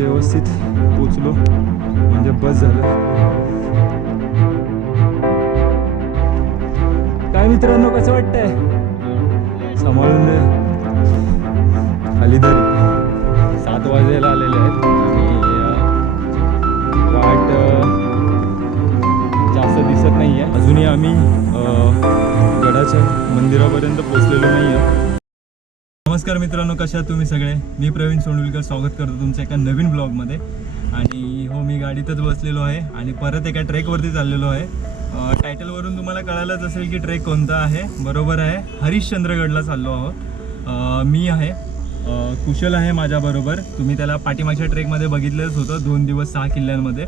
व्यवस्थित पोचलो. म्हणजे बस झालं. काय मित्रांनो कसं वाटतंय? सांभाळून खाली तर सात वाजायला आलेले आहेत. आणि वाट जास्त दिसत नाही आहे अजूनही आम्ही गडाच्या मंदिरापर्यंत पोचलेलो नाही आहे नमस्कार मित्रांनो कशा तुम्ही सगळे? मी प्रवीण सोंडुलकर स्वागत करतो तुमच्या एका नवीन ब्लॉगमध्ये आणि हो मी गाडीतच बसलेलो आहे आणि परत एका ट्रेकवरती चाललेलो आहे. टायटलवरून तुम्हाला कळालंच असेल की ट्रेक कोणता आहे. बरोबर आहे हरिश्चंद्रगडला चाललो आहोत. मी आहे. कुशल आहे माझ्याबरोबर तुम्ही त्याला पाठीमागच्या ट्रेकमध्ये बघितलंच होतं दोन दिवस सहा किल्ल्यांमध्ये.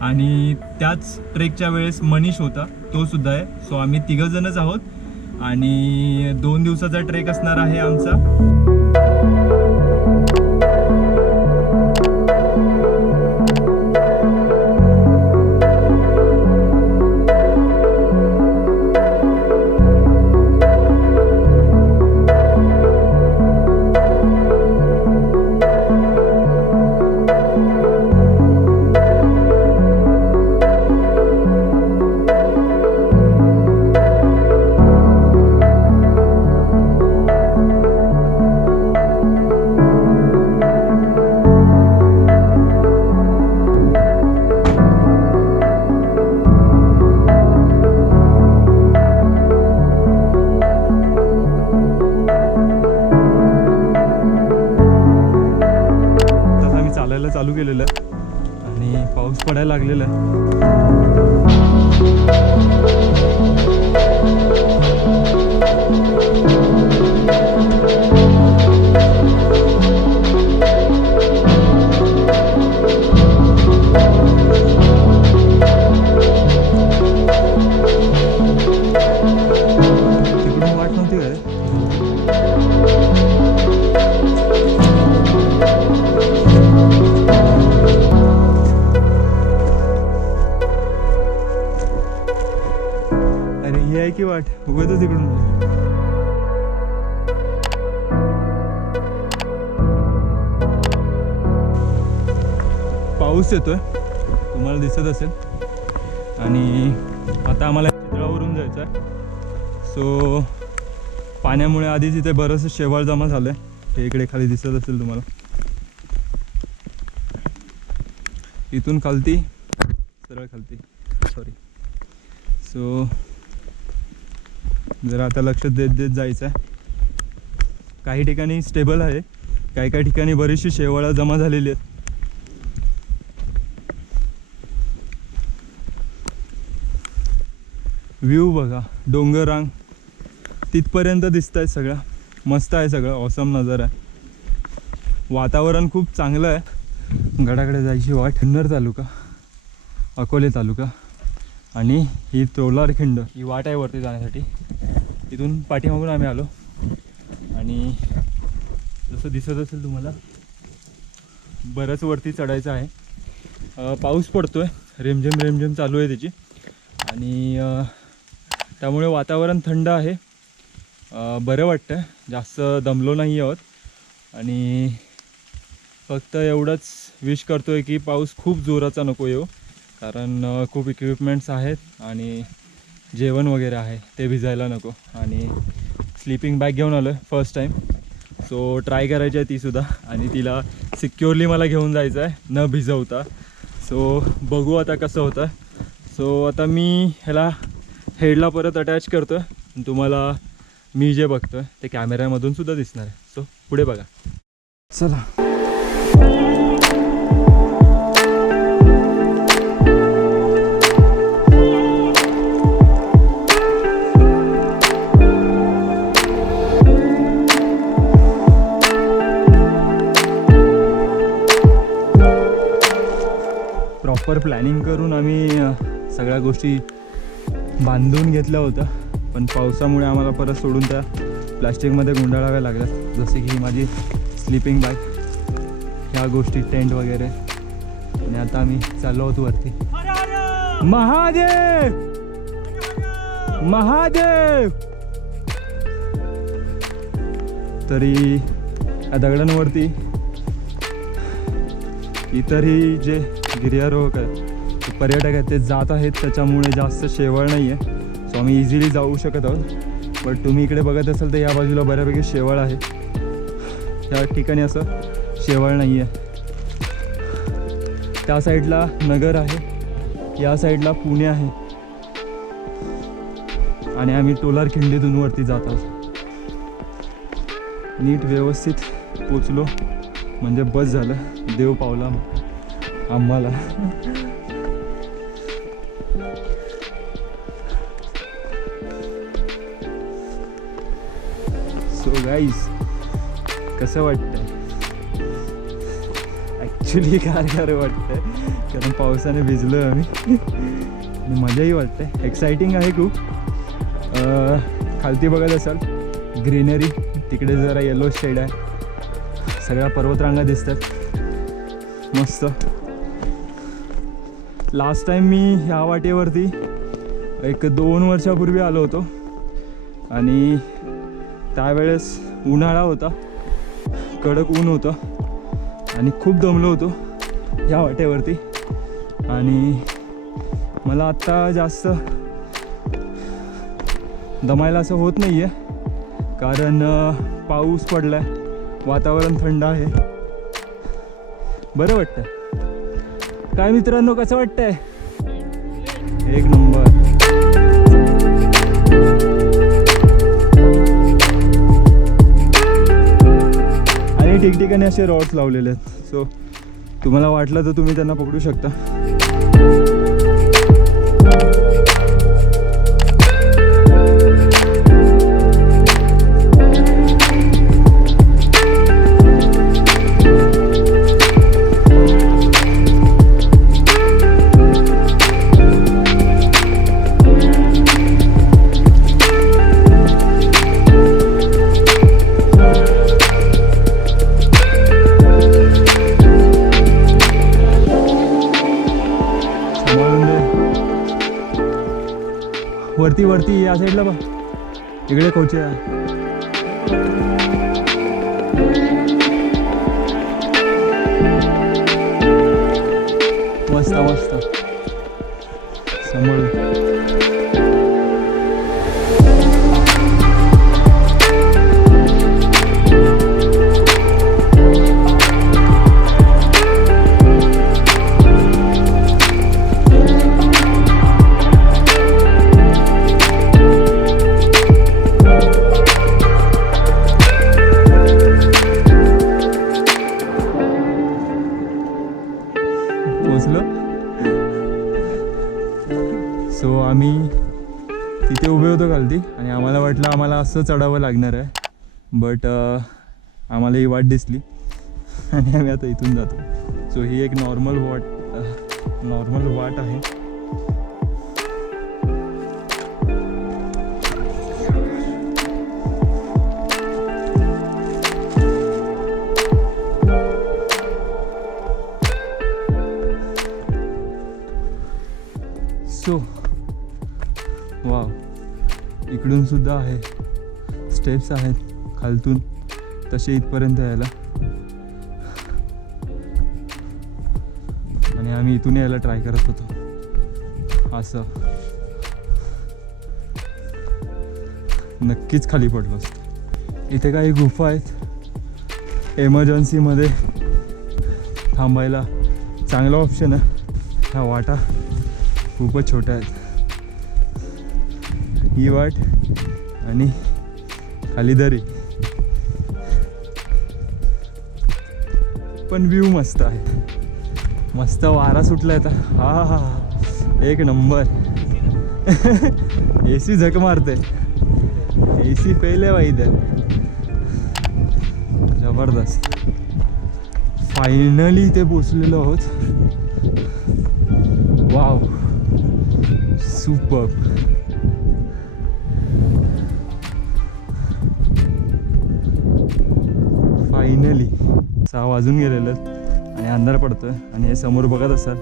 आणि त्याच ट्रेकच्या वेळेस मनीष होता तो सुद्धा आहे. सो आम्ही तिघंजणच आहोत. आणि दोन दिवसाचा ट्रेक असणार आहे आमचा. लागलेला आहे अरे ही आहे की वाट? उगतच इकडून पाऊस येतोय. तुम्हाला दिसत असेल. आणि आता आम्हाला चित्रावरून जायचं आहे. सो पाण्यामुळे आधीच इथे बरंच शेवाळ जमा झालं आहे हे इकडे खाली दिसत असेल तुम्हाला. इथून खालती सरळ खालती. सॉरी सो जरा आता लक्ष देत देत जायचं आहे काही ठिकाणी स्टेबल आहे काही काही ठिकाणी बरीचशी शेवाळं जमा झालेली आहेत. व्ह्यू बघा डोंगर रांग तिथपर्यंत दिसत आहे सगळं. मस्त आहे सगळं ऑसम नजर आहे. वातावरण खूप चांगलं आहे. गडाकडे जायची वाट जुन्नर तालुका. अकोले तालुका. आणि ही तोलारखिंड ही वाट आहे वरती जाण्यासाठी. इथून पाठीमागून आम्ही आलो. आणि जसं दिसत असेल तुम्हाला बरंच वरती चढायचं आहे. पाऊस पडतो आहे रेमझेम रेमझेम चालू आहे त्याची. आणि त्यामुळे वातावरण थंड आहे. बरं वाटतं जास्त दमलो नाही आहोत. आणि फक्त एवढंच विश करतो आहे की पाऊस खूप जोराचा नको येऊ. कारण खूप इक्विपमेंट्स आहेत आणि जेवण वगैरे आहे ते भिजायला नको. आणि स्लीपिंग बॅग घेऊन आलो आहे फर्स्ट टाईम सो ट्राय करायची आहे तीसुद्धा आणि तिला सिक्युअरली मला घेऊन जायचं आहे न भिजवता. सो बघू आता कसं होतं. सो आता मी ह्याला हेडला परत अटॅच करतो आहे तुम्हाला मी जे बघतो आहे ते कॅमेऱ्यामधून सुद्धा दिसणार आहे. सो पुढे बघा. चला. प्रॉपर प्लॅनिंग करून आम्ही सगळ्या गोष्टी बांधून घेतल्या होत्या. पण पावसामुळे आम्हाला परत सोडून त्या प्लॅस्टिकमध्ये गुंडाळाव्या लागल्यात. जसे की माझी स्लिपिंग बॅग ह्या गोष्टी टेंट वगैरे. आणि आता आम्ही चाललो होतो वरती. महादेव! महादेव! तरी या दगडांवरती इतरही जे गिर्यारोहक पर्यटक आहेत ते जात आहेत त्याच्यामुळे जास्त शेवाळ नाही आहे सो आम्ही इझिली जाऊ शकत आहोत. बट तुम्ही इकडे बघत असाल तर या बाजूला बऱ्यापैकी शेवाळ आहे. त्या ठिकाणी असं शेवाळ नाही आहे त्या साईडला नगर आहे. या साईडला पुणे आहे. आणि आम्ही टोलार खिंडीतून वरती जात आहोत. नीट व्यवस्थित पोचलो. म्हणजे बस झालं. देव पावला. आम्हाला. सो गाईस कसं वाटतंय? ॲक्च्युली गार गार वाटतंय. कारण पावसाने भिजलो आम्ही. आणि मजाही वाटते एक्साइटिंग आहे खूप. खालती बघत असाल ग्रीनरी तिकडे जरा येलो शेड आहे. सगळ्या पर्वतरांगा दिसतात. मस्त. लास्ट टाईम मी ह्या वाटेवरती एक दोन वर्षापूर्वी आलो होतो. आणि त्यावेळेस उन्हाळा होता. कडक ऊन होतं. आणि खूप दमलो होतो ह्या वाटेवरती. आणि मला आत्ता जास्त दमायला असं होत नाही आहे कारण पाऊस पडला आहे वातावरण थंड आहे. बरं वाटतं काय मित्रांनो कसं वाटतंय? एक नंबर. आणि ठिकठिकाणी असे रॉड्स लावलेले आहेत. सो तुम्हाला वाटलं तर तुम्ही त्यांना पकडू शकता. वरती वरती या साईडला बघ. इकडे कोचे मस्त मस्त. सांभाळून आम्ही तिथे उभे होतो खालती. आणि आम्हाला वाटलं आम्हाला असं चढावं लागणार आहे. बट आम्हाला ही वाट दिसली. आणि आम्ही आता इथून जातो. सो ही एक नॉर्मल वाट नॉर्मल वाट आहे. सो वा इकडून सुद्धा आहे. स्टेप्स आहेत खालतून. तसे इथपर्यंत यायला. आणि आम्ही इथून यायला ट्राय करत होतो. असं. नक्कीच खाली पडलो असतो. इथे काही गुफा आहेत. एमर्जन्सीमध्ये थांबायला चांगला ऑप्शन आहे. ह्या वाटा खूपच छोट्या आहेत. ही वाट आणि खाली दरी. पण व्ह्यू मस्त आहे. मस्त वारा सुटला आता. हा हा हा. एक नंबर. ए सी झक मारते ए सी फेल आहे इथे. जबरदस्त. फायनली इथे पोचलेलो आहोत. वाव सुपर सहा वाजून गेलेलं. आहेत आणि अंधार पडतोय. आणि हे समोर बघत असाल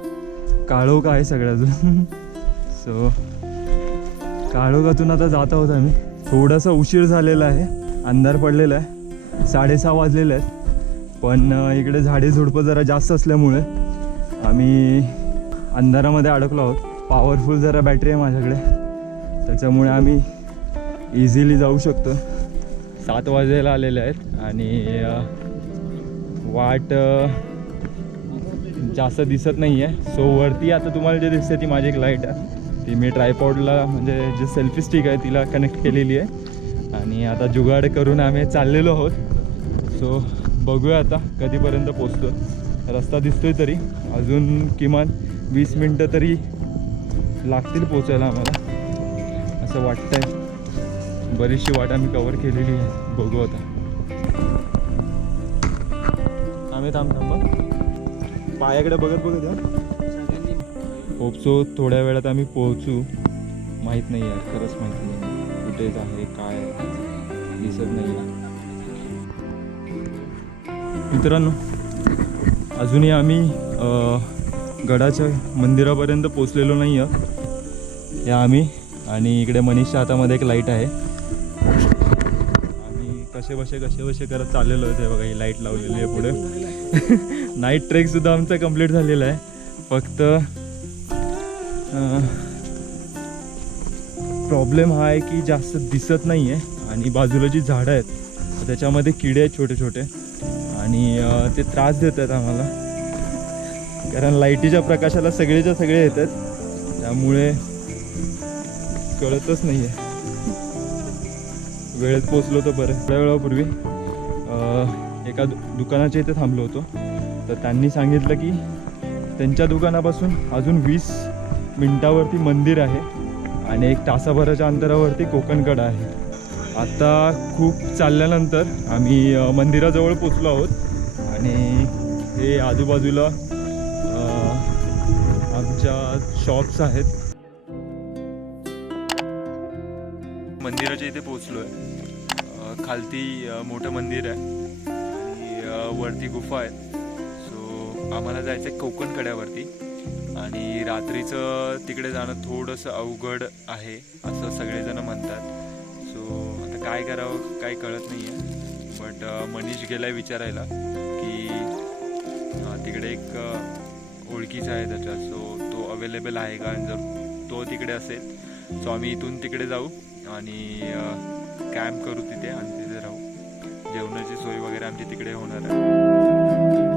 काळोख आहे सगळ्याजून सो काळोखातून आता जात आहोत आम्ही. थोडासा उशीर झालेला आहे. अंधार पडलेला आहे. साडेसहा वाजलेले आहेत. पण इकडे झाडे झुडपं जरा जास्त असल्यामुळे आम्ही अंधारामध्ये अडकलो आहोत. पॉवरफुल जरा बॅटरी आहे माझ्याकडे. त्याच्यामुळे आम्ही इझिली जाऊ शकतो. सात वाजायला आलेले आहेत. आणि वाट जास्त दिसत नाही आहे सो वरती आता तुम्हाला जे दिसते ती माझी एक लाइट आहे. ती मी ट्रायपॉडला म्हणजे जे सेल्फी स्टिक आहे तिला कनेक्ट केलेली आहे. आणि आता जुगाड करून आम्ही चाललेलो आहोत. सो बघूया आता कधीपर्यंत पोचतो रस्ता दिसतोय तरी अजून किमान वीस मिनटं तरी लागतील पोचायला आम्हाला. असं वाटतंय. बरीचशी वाट आम्ही कवर केलेली आहे. बघू आता. थांब थांब पायाकडे बघत बघत या होपसो थोड्या वेळात आम्ही पोहोचू. माहीत नाही आहे खरंच माहीत नाही. कुठेच आहे काय दिसत नाही आहे मित्रांनो अजूनही आम्ही गडाच्या मंदिरापर्यंत पोचलेलो नाही आहे या आम्ही आणि इकडे मनीषच्या हातामध्ये एक लाइट आहे. आम्ही कसे बसे कसे बसे करत चाललेलो आहे ते बघा ही लाइट लावलेली आहे पुढे. नाईट ट्रेकसुद्धा आमचा कंप्लीट झालेला आहे. फक्त प्रॉब्लेम हा आहे की जास्त दिसत नाही आहे आणि बाजूला जी झाडं आहेत त्याच्यामध्ये किडे आहेत छोटे छोटे आणि ते त्रास देत आहेत आम्हाला. कारण लाईटीच्या प्रकाशाला सगळेच्या सगळे येतात. त्यामुळे कळतच नाही आहे वेळेत पोचलो तर बरं. थोड्या वेळापूर्वी एका दुकानाच्या इथे थांबलो होतो. तर त्यांनी सांगितलं की त्यांच्या दुकानापासून अजून वीस मिनटावरती मंदिर आहे आणि एक तासाभराच्या अंतरावरती कोकणकड आहे. आता खूप चालल्यानंतर आम्ही मंदिराजवळ पोचलो आहोत आणि हे आजूबाजूला आमच्या शॉप्स आहेत. मंदिराच्या इथे पोचलो आहे खालती मोठं मंदिर आहे. वरती गुफा आहेत. सो आम्हाला जायचं आहे कोकण कड्यावरती आणि रात्रीचं तिकडे जाणं थोडंसं अवघड आहे असं सगळेजण म्हणतात. सो आता काय करावं काही कळत नाही आहे बट मनीष गेलाय विचारायला की तिकडे एक ओळखीचा आहे त्याच्या. सो तो अवेलेबल आहे का? आणि जर तो तिकडे असेल सो आम्ही इथून तिकडे जाऊ आणि कॅम्प करू तिथे आणि तिथे राहू. जेवणाची सोय वगैरे आमची तिकडे होणार आहे.